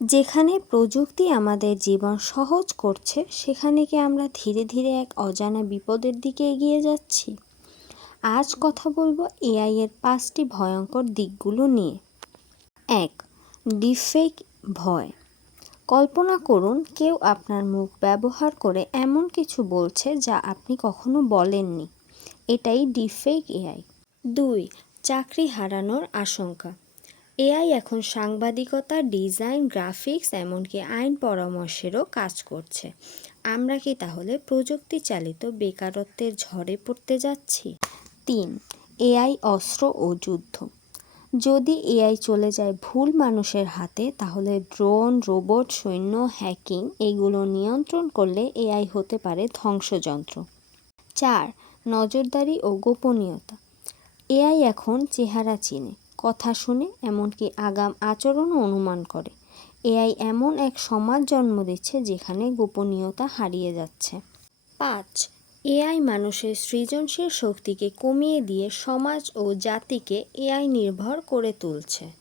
যেখানে প্রযুক্তি আমাদের জীবন সহজ করছে, সেখানে কি আমরা ধীরে ধীরে এক অজানা বিপদের দিকে এগিয়ে যাচ্ছি? আজ কথা বলব এআই এর পাঁচটি ভয়ঙ্কর দিকগুলো নিয়ে। এক ডিফেক ভয়। কল্পনা করুন, কেউ আপনার মুখ ব্যবহার করে এমন কিছু বলছে যা আপনি কখনো বলেননি। এটাই ডিফেক এআই। দুই, চাকরি হারানোর আশঙ্কা। এআই এখন সাংবাদিকতা, ডিজাইন, গ্রাফিক্স, এমনকি আইন পরামর্শেরও কাজ করছে। আমরা কি তাহলে প্রযুক্তি চালিত বেকারত্বের ঝড়ে পড়তে যাচ্ছি? তিন, এআই অস্ত্র ও যুদ্ধ। যদি এআই চলে যায় ভুল মানুষের হাতে, তাহলে ড্রোন, রোবট, সৈন্য, হ্যাকিং এগুলো নিয়ন্ত্রণ করলে এআই হতে পারে ধ্বংসযন্ত্র। চার, নজরদারি ও গোপনীয়তা। এআই এখন চেহারা চিনে। কথা শুনে, এমনকি আগাম আচরণও অনুমান করে। এআই এমন এক সমাজ জন্ম দিচ্ছে যেখানে গোপনীয়তা হারিয়ে যাচ্ছে। পাঁচ, এআই মানুষের সৃজনশীল শক্তিকে কমিয়ে দিয়ে সমাজ ও জাতিকে এআই নির্ভর করে তুলছে।